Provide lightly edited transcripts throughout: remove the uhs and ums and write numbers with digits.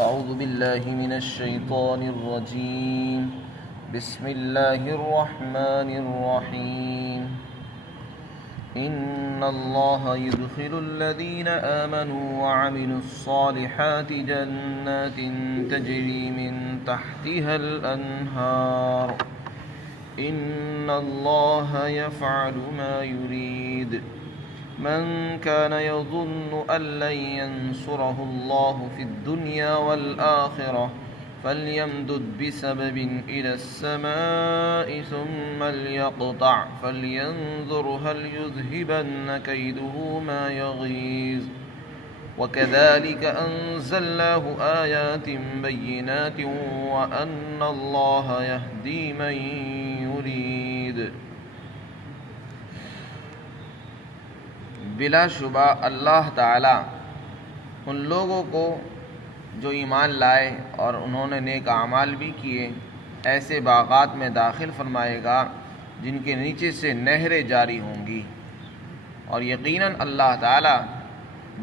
أعوذ بالله من الشيطان الرجيم. بسم الله الرحمن الرحيم. إن الله يدخل الذين آمنوا وعملوا الصالحات جنات تجري من تحتها الأنهار. إن الله يفعل ما يريد. من كان يظن أن لن ينصره الله في الدنيا والآخرة فليمدد بسبب إلى السماء ثم ليقطع فلينظر هل يذهبن كيده ما يغيظ. وكذلك أنزلناه آيات بينات وأن الله يهدي من يريد. بلا شبہ اللہ تعالی ان لوگوں کو جو ایمان لائے اور انہوں نے نیک اعمال بھی کیے ایسے باغات میں داخل فرمائے گا جن کے نیچے سے نہریں جاری ہوں گی، اور یقیناً اللہ تعالی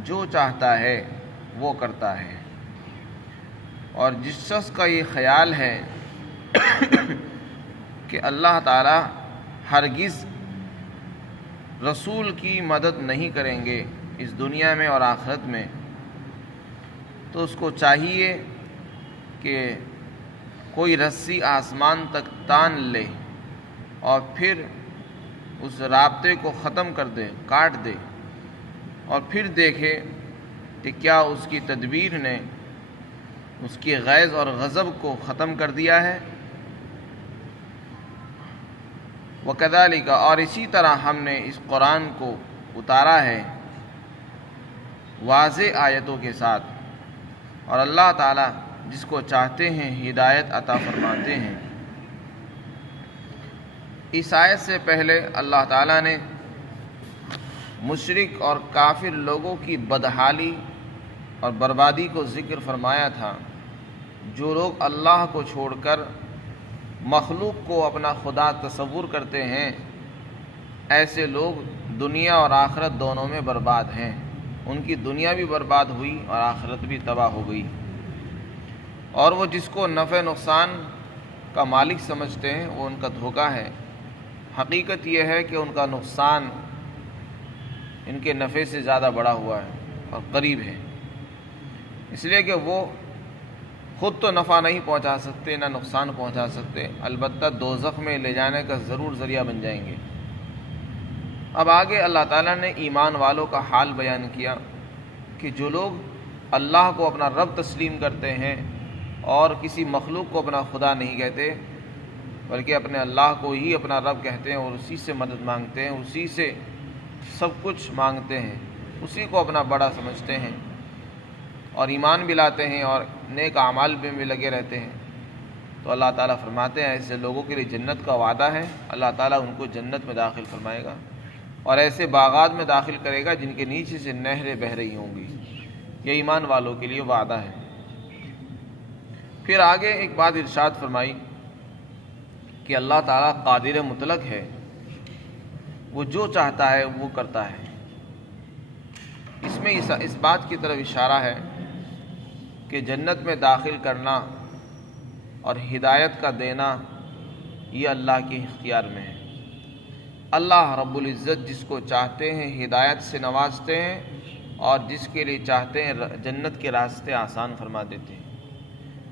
جو چاہتا ہے وہ کرتا ہے۔ اور جس شخص کا یہ خیال ہے کہ اللہ تعالی ہرگز رسول کی مدد نہیں کریں گے اس دنیا میں اور آخرت میں، تو اس کو چاہیے کہ کوئی رسی آسمان تک تان لے اور پھر اس رابطے کو ختم کر دے، کاٹ دے، اور پھر دیکھے کہ کیا اس کی تدبیر نے اس کی غیظ اور غضب کو ختم کر دیا ہے۔ وَكَذَلِكَ، اور اسی طرح ہم نے اس قرآن کو اتارا ہے واضح آیتوں کے ساتھ، اور اللہ تعالیٰ جس کو چاہتے ہیں ہدایت عطا فرماتے ہیں۔ اس آیت سے پہلے اللہ تعالیٰ نے مشرک اور کافر لوگوں کی بدحالی اور بربادی کو ذکر فرمایا تھا، جو لوگ اللہ کو چھوڑ کر مخلوق کو اپنا خدا تصور کرتے ہیں، ایسے لوگ دنیا اور آخرت دونوں میں برباد ہیں۔ ان کی دنیا بھی برباد ہوئی اور آخرت بھی تباہ ہو گئی، اور وہ جس کو نفع نقصان کا مالک سمجھتے ہیں وہ ان کا دھوکہ ہے۔ حقیقت یہ ہے کہ ان کا نقصان ان کے نفع سے زیادہ بڑا ہوا ہے اور قریب ہے، اس لیے کہ وہ خود تو نفع نہیں پہنچا سکتے نہ نقصان پہنچا سکتے، البتہ دوزخ میں لے جانے کا ضرور ذریعہ بن جائیں گے۔ اب آگے اللہ تعالیٰ نے ایمان والوں کا حال بیان کیا کہ جو لوگ اللہ کو اپنا رب تسلیم کرتے ہیں اور کسی مخلوق کو اپنا خدا نہیں کہتے بلکہ اپنے اللہ کو ہی اپنا رب کہتے ہیں اور اسی سے مدد مانگتے ہیں، اسی سے سب کچھ مانگتے ہیں، اسی کو اپنا بڑا سمجھتے ہیں، اور ایمان بھی لاتے ہیں اور نیک اعمال میں بھی لگے رہتے ہیں، تو اللہ تعالیٰ فرماتے ہیں ایسے لوگوں کے لیے جنت کا وعدہ ہے۔ اللہ تعالیٰ ان کو جنت میں داخل فرمائے گا اور ایسے باغات میں داخل کرے گا جن کے نیچے سے نہریں بہہ رہی ہوں گی۔ یہ ایمان والوں کے لیے وعدہ ہے۔ پھر آگے ایک بات ارشاد فرمائی کہ اللہ تعالیٰ قادر مطلق ہے، وہ جو چاہتا ہے وہ کرتا ہے۔ اس میں اس بات کی طرف اشارہ ہے کہ جنت میں داخل کرنا اور ہدایت کا دینا یہ اللہ کے اختیار میں ہے۔ اللہ رب العزت جس کو چاہتے ہیں ہدایت سے نوازتے ہیں اور جس کے لیے چاہتے ہیں جنت کے راستے آسان فرما دیتے ہیں۔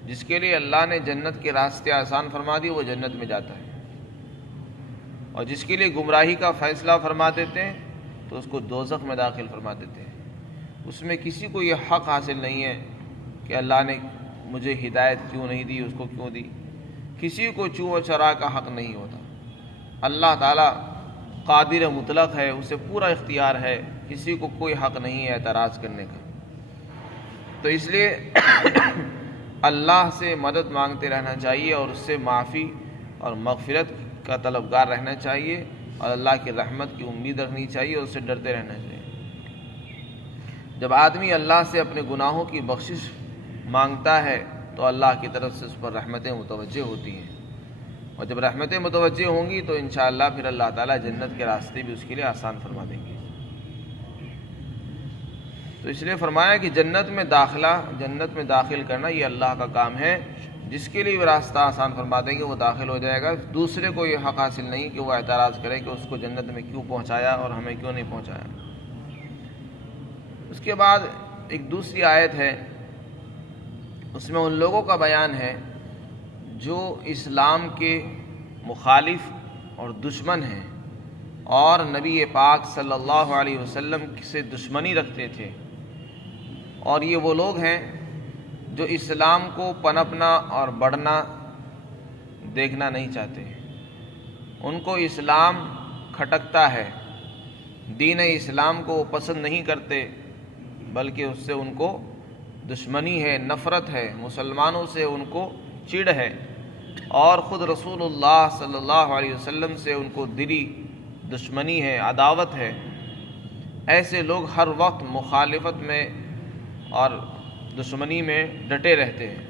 جس کے لیے اللہ نے جنت کے راستے آسان فرما دی وہ جنت میں جاتا ہے، اور جس کے لیے گمراہی کا فیصلہ فرما دیتے ہیں تو اس کو دوزخ میں داخل فرما دیتے ہیں۔ اس میں کسی کو یہ حق حاصل نہیں ہے کہ اللہ نے مجھے ہدایت کیوں نہیں دی، اس کو کیوں دی۔ کسی کو چوں و چرا کا حق نہیں ہوتا۔ اللہ تعالیٰ قادر مطلق ہے، اسے پورا اختیار ہے، کسی کو کوئی حق نہیں ہے اعتراض کرنے کا۔ تو اس لیے اللہ سے مدد مانگتے رہنا چاہیے اور اس سے معافی اور مغفرت کا طلبگار رہنا چاہیے، اور اللہ کی رحمت کی امید رکھنی چاہیے اور اس سے ڈرتے رہنا چاہیے۔ جب آدمی اللہ سے اپنے گناہوں کی بخشش مانگتا ہے تو اللہ کی طرف سے اس پر رحمتیں متوجہ ہوتی ہیں، اور جب رحمتیں متوجہ ہوں گی تو انشاءاللہ پھر اللہ تعالیٰ جنت کے راستے بھی اس کے لیے آسان فرما دیں گے۔ تو اس لیے فرمایا کہ جنت میں داخل کرنا یہ اللہ کا کام ہے، جس کے لیے وہ راستہ آسان فرما دیں گے وہ داخل ہو جائے گا، دوسرے کو یہ حق حاصل نہیں کہ وہ اعتراض کرے کہ اس کو جنت میں کیوں پہنچایا اور ہمیں کیوں نہیں پہنچایا۔ اس کے بعد ایک دوسری آیت ہے، اس میں ان لوگوں کا بیان ہے جو اسلام کے مخالف اور دشمن ہیں اور نبی پاک صلی اللہ علیہ وسلم سے دشمنی رکھتے تھے، اور یہ وہ لوگ ہیں جو اسلام کو پنپنا اور بڑھنا دیکھنا نہیں چاہتے، ان کو اسلام کھٹکتا ہے، دین اسلام کو وہ پسند نہیں کرتے، بلکہ اس سے ان کو دشمنی ہے، نفرت ہے، مسلمانوں سے ان کو چڑ ہے، اور خود رسول اللہ صلی اللہ علیہ وسلم سے ان کو دلی دشمنی ہے، عداوت ہے۔ ایسے لوگ ہر وقت مخالفت میں اور دشمنی میں ڈٹے رہتے ہیں،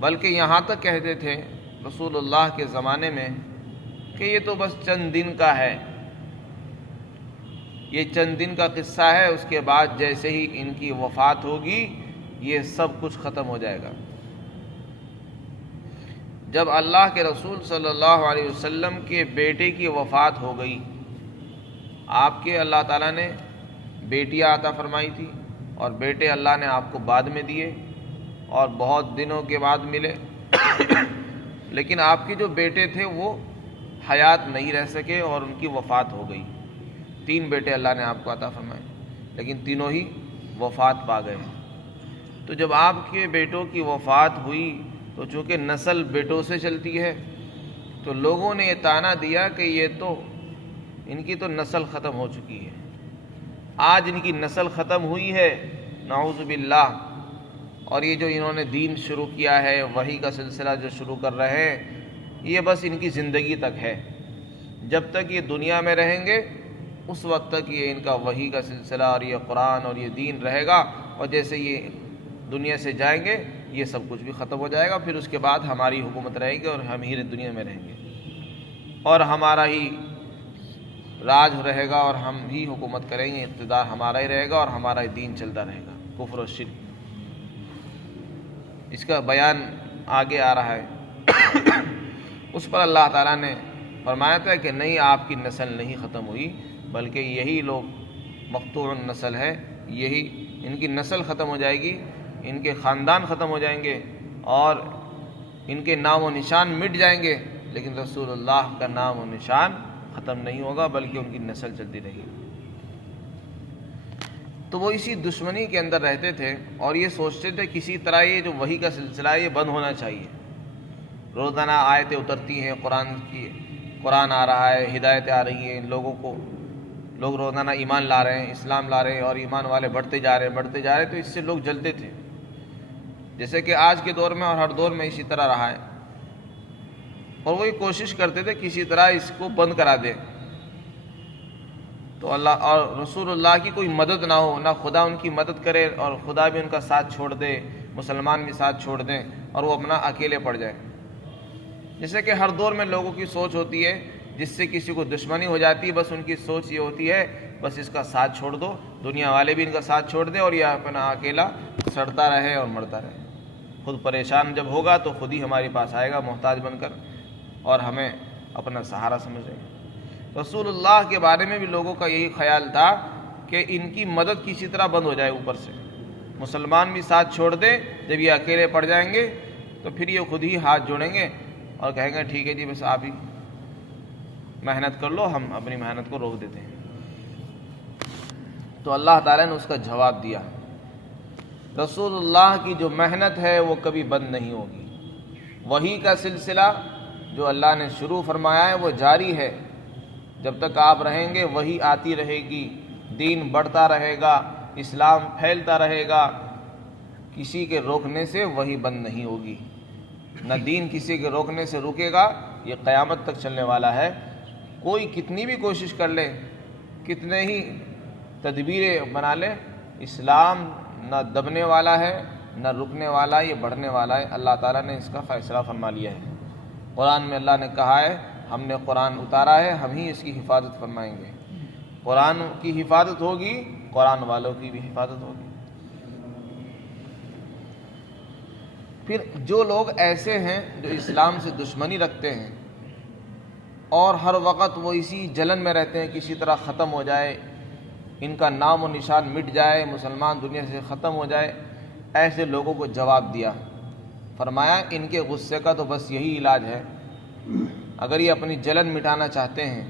بلکہ یہاں تک کہتے تھے رسول اللہ کے زمانے میں کہ یہ تو بس چند دن کا ہے، یہ چند دن کا قصہ ہے، اس کے بعد جیسے ہی ان کی وفات ہوگی یہ سب کچھ ختم ہو جائے گا۔ جب اللہ کے رسول صلی اللہ علیہ وسلم کے بیٹے کی وفات ہو گئی، آپ کے اللہ تعالیٰ نے بیٹیاں عطا فرمائی تھی، اور بیٹے اللہ نے آپ کو بعد میں دیے اور بہت دنوں کے بعد ملے، لیکن آپ کے جو بیٹے تھے وہ حیات نہیں رہ سکے اور ان کی وفات ہو گئی۔ 3 بیٹے اللہ نے آپ کو عطا فرمائے، لیکن تینوں ہی وفات پا گئے۔ تو جب آپ کے بیٹوں کی وفات ہوئی تو چونکہ نسل بیٹوں سے چلتی ہے، تو لوگوں نے یہ طعنہ دیا کہ یہ تو ان کی تو نسل ختم ہو چکی ہے، آج ان کی نسل ختم ہوئی ہے، نعوذ باللہ، اور یہ جو انہوں نے دین شروع کیا ہے، وحی کا سلسلہ جو شروع کر رہے ہیں، یہ بس ان کی زندگی تک ہے، جب تک یہ دنیا میں رہیں گے اس وقت تک یہ ان کا وحی کا سلسلہ اور یہ قرآن اور یہ دین رہے گا، اور جیسے یہ دنیا سے جائیں گے یہ سب کچھ بھی ختم ہو جائے گا، پھر اس کے بعد ہماری حکومت رہے گی اور ہم ہی دنیا میں رہیں گے اور ہمارا ہی راج رہے گا اور ہم ہی حکومت کریں گے، اقتدار ہمارا ہی رہے گا اور ہمارا ہی دین چلتا رہے گا، کفر و شرک۔ اس کا بیان آگے آ رہا ہے۔ اس پر اللہ تعالیٰ نے فرمایا تھا کہ نہیں، آپ کی نسل نہیں ختم ہوئی، بلکہ یہی لوگ مقطوع النسل ہے، یہی ان کی نسل ختم ہو جائے گی، ان کے خاندان ختم ہو جائیں گے اور ان کے نام و نشان مٹ جائیں گے، لیکن رسول اللہ کا نام و نشان ختم نہیں ہوگا، بلکہ ان کی نسل چلتی رہے گی۔ تو وہ اسی دشمنی کے اندر رہتے تھے اور یہ سوچتے تھے کسی طرح یہ جو وحی کا سلسلہ ہے یہ بند ہونا چاہیے، روزانہ آیتیں اترتی ہیں، قرآن آ رہا ہے، ہدایتیں آ رہی ہیں لوگوں کو، لوگ روزانہ ایمان لا رہے ہیں، اسلام لا رہے ہیں، اور ایمان والے بڑھتے جا رہے ہیں، تو اس سے لوگ جلتے تھے، جیسے کہ آج کے دور میں اور ہر دور میں اسی طرح رہا ہے، اور وہ یہ کوشش کرتے تھے کسی طرح اس کو بند کرا دے، تو اللہ اور رسول اللہ کی کوئی مدد نہ ہو، نہ خدا ان کی مدد کرے اور خدا بھی ان کا ساتھ چھوڑ دے، مسلمان بھی ساتھ چھوڑ دیں اور وہ اپنا اکیلے پڑ جائیں۔ جیسے کہ ہر دور میں لوگوں کی سوچ ہوتی ہے، جس سے کسی کو دشمنی ہو جاتی ہے، بس ان کی سوچ یہ ہوتی ہے بس اس کا ساتھ چھوڑ دو، دنیا والے بھی ان کا ساتھ چھوڑ دیں اور یہ اپنا اکیلا سڑتا رہے اور مرتا رہے، خود پریشان جب ہوگا تو خود ہی ہمارے پاس آئے گا محتاج بن کر اور ہمیں اپنا سہارا سمجھے گا۔ رسول اللہ کے بارے میں بھی لوگوں کا یہی خیال تھا کہ ان کی مدد کسی طرح بند ہو جائے، اوپر سے مسلمان بھی ساتھ چھوڑ دیں، جب یہ اکیلے پڑ جائیں گے تو پھر یہ خود ہی ہاتھ جوڑیں گے اور کہیں گے ٹھیک ہے جی بس آپ ہی محنت کر لو، ہم اپنی محنت کو روک دیتے ہیں۔ تو اللہ تعالیٰ نے اس کا جواب دیا، رسول اللہ کی جو محنت ہے وہ کبھی بند نہیں ہوگی، وحی کا سلسلہ جو اللہ نے شروع فرمایا ہے وہ جاری ہے، جب تک آپ رہیں گے وحی آتی رہے گی، دین بڑھتا رہے گا، اسلام پھیلتا رہے گا، کسی کے روکنے سے وحی بند نہیں ہوگی، نہ دین کسی کے روکنے سے رکے گا، یہ قیامت تک چلنے والا ہے۔ کوئی کتنی بھی کوشش کر لے، کتنے ہی تدبیریں بنا لے، اسلام نہ دبنے والا ہے نہ رکنے والا، یہ بڑھنے والا ہے، اللہ تعالیٰ نے اس کا فیصلہ فرما لیا ہے۔ قرآن میں اللہ نے کہا ہے ہم نے قرآن اتارا ہے، ہم ہی اس کی حفاظت فرمائیں گے، قرآن کی حفاظت ہوگی، قرآن والوں کی بھی حفاظت ہوگی۔ پھر جو لوگ ایسے ہیں جو اسلام سے دشمنی رکھتے ہیں اور ہر وقت وہ اسی جلن میں رہتے ہیں کسی طرح ختم ہو جائے، ان کا نام و نشان مٹ جائے، مسلمان دنیا سے ختم ہو جائے، ایسے لوگوں کو جواب دیا، فرمایا ان کے غصے کا تو بس یہی علاج ہے، اگر یہ اپنی جلن مٹانا چاہتے ہیں،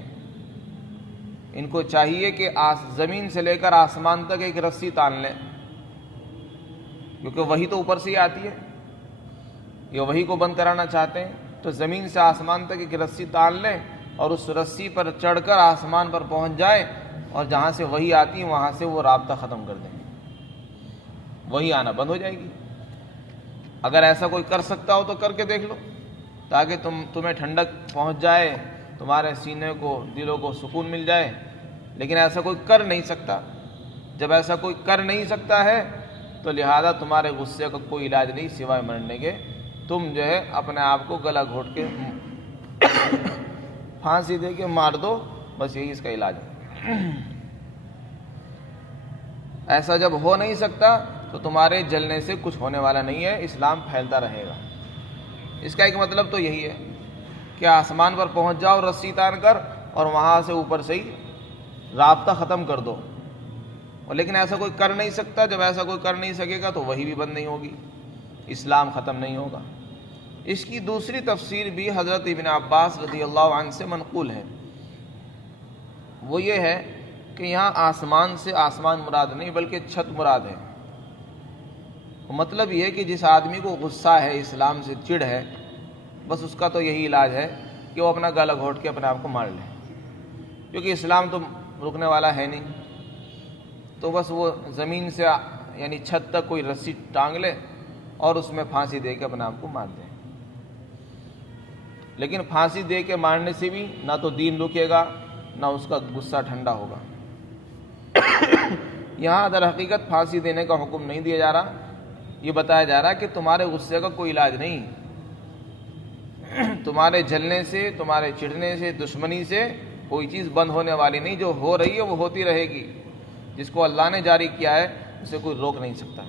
ان کو چاہیے کہ زمین سے لے کر آسمان تک ایک رسی تان لیں، کیونکہ وہی تو اوپر سے ہی آتی ہے، یہ وہی کو بند کرانا چاہتے ہیں، تو زمین سے آسمان تک ایک رسی تان لیں اور اس رسی پر چڑھ کر آسمان پر پہنچ جائے اور جہاں سے وہی آتی ہے وہاں سے وہ رابطہ ختم کر دیں، وہی آنا بند ہو جائے گی۔ اگر ایسا کوئی کر سکتا ہو تو کر کے دیکھ لو، تاکہ تمہیں ٹھنڈک پہنچ جائے، تمہارے سینے کو، دلوں کو سکون مل جائے، لیکن ایسا کوئی کر نہیں سکتا۔ جب ایسا کوئی کر نہیں سکتا ہے تو لہذا تمہارے غصے کا کوئی علاج نہیں سوائے مرنے کے، تم جو ہے اپنے آپ کو گلا گھوٹ کے پھانسی دے کے مار دو، بس یہی اس کا علاج ہے۔ ایسا جب ہو نہیں سکتا تو تمہارے جلنے سے کچھ ہونے والا نہیں ہے، اسلام پھیلتا رہے گا۔ اس کا ایک مطلب تو یہی ہے کہ آسمان پر پہنچ جاؤ رسی تان کر اور وہاں سے اوپر سے ہی رابطہ ختم کر دو، لیکن ایسا کوئی کر نہیں سکتا۔ جب ایسا کوئی کر نہیں سکے گا تو وہی بھی بند نہیں ہوگی، اسلام ختم نہیں ہوگا۔ اس کی دوسری تفسیر بھی حضرت ابن عباس رضی اللہ عنہ سے منقول ہے، وہ یہ ہے کہ یہاں آسمان سے آسمان مراد نہیں بلکہ چھت مراد ہے۔ مطلب یہ ہے کہ جس آدمی کو غصہ ہے، اسلام سے چڑ ہے، بس اس کا تو یہی علاج ہے کہ وہ اپنا گلا گھوٹ کے اپنے آپ کو مار لے، کیونکہ اسلام تو رکنے والا ہے نہیں، تو بس وہ زمین سے یعنی چھت تک کوئی رسی ٹانگ لے اور اس میں پھانسی دے کے اپنے آپ کو مار دے۔ لیکن پھانسی دے کے مارنے سے بھی نہ تو دین رکے گا نہ اس کا غصہ ٹھنڈا ہوگا۔ یہاں در حقیقت پھانسی دینے کا حکم نہیں دیا جا رہا، یہ بتایا جا رہا ہے کہ تمہارے غصے کا کوئی علاج نہیں، تمہارے جلنے سے، تمہارے چڑھنے سے، دشمنی سے کوئی چیز بند ہونے والی نہیں، جو ہو رہی ہے وہ ہوتی رہے گی۔ جس کو اللہ نے جاری کیا ہے اسے کوئی روک نہیں سکتا،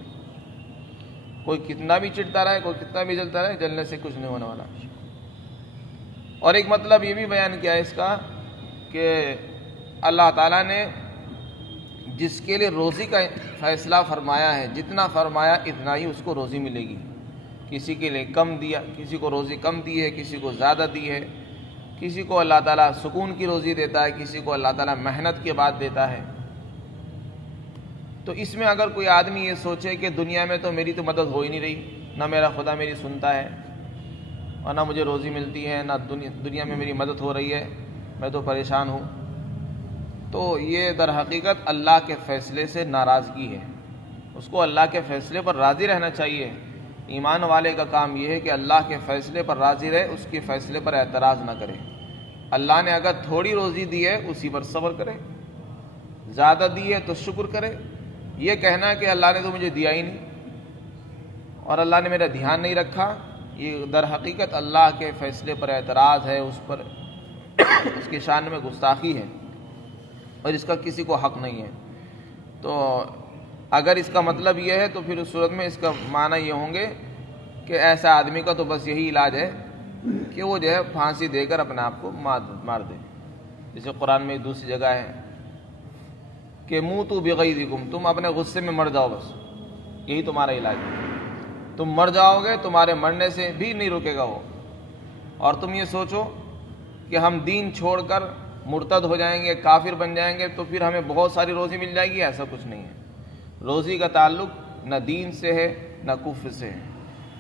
کوئی کتنا بھی چڑھتا رہے، کوئی کتنا بھی جلتا رہے، جلنے سے کچھ نہیں ہونے والا۔ اور ایک مطلب یہ بھی بیان کیا ہے اس کا کہ اللہ تعالیٰ نے جس کے لیے روزی کا فیصلہ فرمایا ہے، جتنا فرمایا اتنا ہی اس کو روزی ملے گی۔ کسی کے لیے کم دیا، کسی کو روزی کم دی ہے، کسی کو زیادہ دی ہے، کسی کو اللہ تعالیٰ سکون کی روزی دیتا ہے، کسی کو اللہ تعالیٰ محنت کے بعد دیتا ہے۔ تو اس میں اگر کوئی آدمی یہ سوچے کہ دنیا میں تو میری تو مدد ہو ہی نہیں رہی، نہ میرا خدا میری سنتا ہے اور نہ مجھے روزی ملتی ہے، نہ دنیا میں میری مدد ہو رہی ہے، میں تو پریشان ہوں، تو یہ در حقیقت اللہ کے فیصلے سے ناراضگی ہے۔ اس کو اللہ کے فیصلے پر راضی رہنا چاہیے۔ ایمان والے کا کام یہ ہے کہ اللہ کے فیصلے پر راضی رہے، اس کے فیصلے پر اعتراض نہ کرے۔ اللہ نے اگر تھوڑی روزی دی ہے اسی پر صبر کرے، زیادہ دی ہے تو شکر کرے۔ یہ کہنا کہ اللہ نے تو مجھے دیا ہی نہیں اور اللہ نے میرا دھیان نہیں رکھا، یہ در حقیقت اللہ کے فیصلے پر اعتراض ہے، اس پر اس کی شان میں گستاخی ہے اور اس کا کسی کو حق نہیں ہے۔ تو اگر اس کا مطلب یہ ہے تو پھر اس صورت میں اس کا معنی یہ ہوں گے کہ ایسا آدمی کا تو بس یہی علاج ہے کہ وہ جو ہے پھانسی دے کر اپنے آپ کو مار دے۔ جیسے قرآن میں دوسری جگہ ہے کہ موتوا بغیظکم، تم اپنے غصے میں مر جاؤ، بس یہی تمہارا علاج ہے۔ تم مر جاؤ گے، تمہارے مرنے سے بھی نہیں رکے گا وہ۔ اور تم یہ سوچو کہ ہم دین چھوڑ کر مرتد ہو جائیں گے، کافر بن جائیں گے تو پھر ہمیں بہت ساری روزی مل جائے گی، ایسا کچھ نہیں ہے۔ روزی کا تعلق نہ دین سے ہے نہ کفر سے ہے۔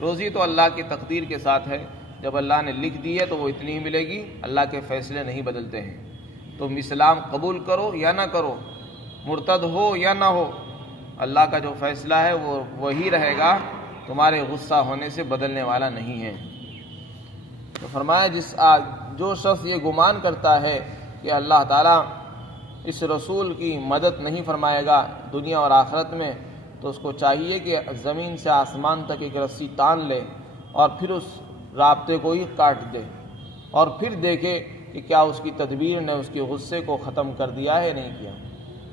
روزی تو اللہ کی تقدیر کے ساتھ ہے، جب اللہ نے لکھ دی ہے تو وہ اتنی ہی ملے گی، اللہ کے فیصلے نہیں بدلتے ہیں۔ تم اسلام قبول کرو یا نہ کرو، مرتد ہو یا نہ ہو، اللہ کا جو فیصلہ ہے وہ وہی رہے گا، تمہارے غصہ ہونے سے بدلنے والا نہیں ہے۔ تو فرمایا جو شخص یہ گمان کرتا ہے کہ اللہ تعالیٰ اس رسول کی مدد نہیں فرمائے گا دنیا اور آخرت میں، تو اس کو چاہیے کہ زمین سے آسمان تک ایک رسی تان لے اور پھر اس رابطے کو ہی کاٹ دے اور پھر دیکھے کہ کیا اس کی تدبیر نے اس کے غصے کو ختم کر دیا ہے نہیں کیا۔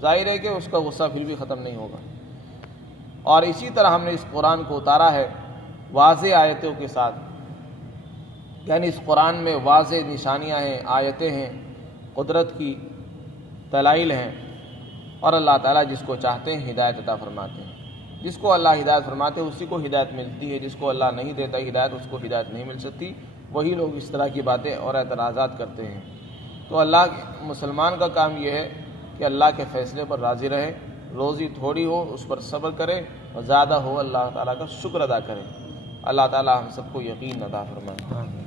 ظاہر ہے کہ اس کا غصہ پھر بھی ختم نہیں ہوگا۔ اور اسی طرح ہم نے اس قرآن کو اتارا ہے واضح آیتوں کے ساتھ، یعنی اس قرآن میں واضح نشانیاں ہیں، آیتیں ہیں، قدرت کی دلائل ہیں، اور اللہ تعالیٰ جس کو چاہتے ہیں ہدایت عطا فرماتے ہیں۔ جس کو اللہ ہدایت فرماتے ہیں اسی کو ہدایت ملتی ہے، جس کو اللہ نہیں دیتا ہدایت اس کو ہدایت نہیں مل سکتی۔ وہی لوگ اس طرح کی باتیں اور اعتراضات کرتے ہیں۔ تو اللہ مسلمان کا کام یہ ہے کہ اللہ کے فیصلے پر راضی رہے، روزی تھوڑی ہو اس پر صبر کرے، اور زیادہ ہو اللہ تعالیٰ کا شکر ادا کرے۔ اللہ تعالیٰ ہم سب کو یقین عطا فرمائے۔